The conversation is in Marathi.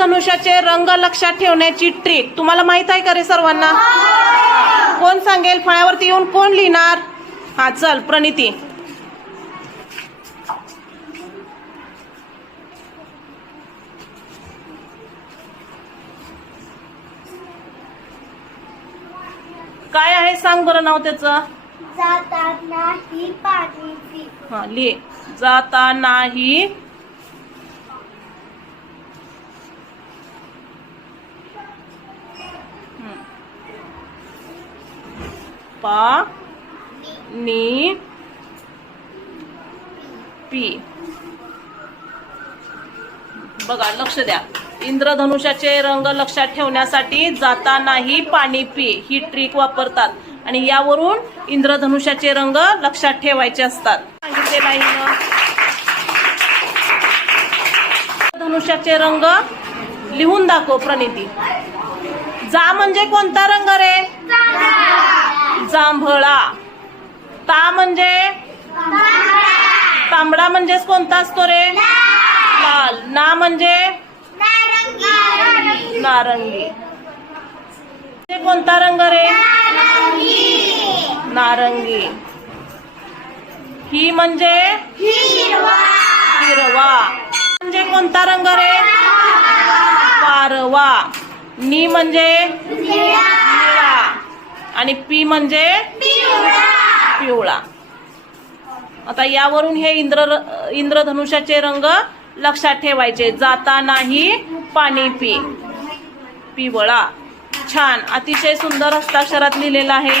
इंद्रधनुष्याचे रंग लक्षात ठेवण्याची ट्रिक तुम्हाला माहित आहे का रे सर्वांना? कोण सांगेल? फळ्यावरती येऊन कोण लिहिणार? हा चल प्रणिती. काय आहे सांग बरं नाव त्याचं. जातानाही पाणी पी. हा लिहे. जातानाही पाणी पी. बघा लक्ष द्या. इंद्रधनुष्याचे रंग लक्षात ठेवण्यासाठी जातानाही पाणी पी ही ट्रिक वापरतात आणि यावरून इंद्रधनुष्याचे रंग लक्षात ठेवायचे असतात. सांगितलेलं आहे ना. धनुष्याचे रंग लिहून दाखव प्रणिती. जा म्हणजे कोणता रंग रे? जांभळा. ता म्हणजे तांबडा. म्हणजेच कोणता असतो रे? लाल. ना म्हणजे नारंगी. कोणता रंग रे? नारंगी. ही म्हणजे हिरवा. म्हणजे कोणता रंग रे? पारवा. नी म्हणजे निळा आणि पी म्हणजे पिवळा. आता यावरून हे इंद्रधनुष्याचे रंग लक्षात ठेवायचे. जातानाही पाणी पी. पिवळा. छान. अतिशय सुंदर हस्ताक्षरात लिहिलेलं आहे.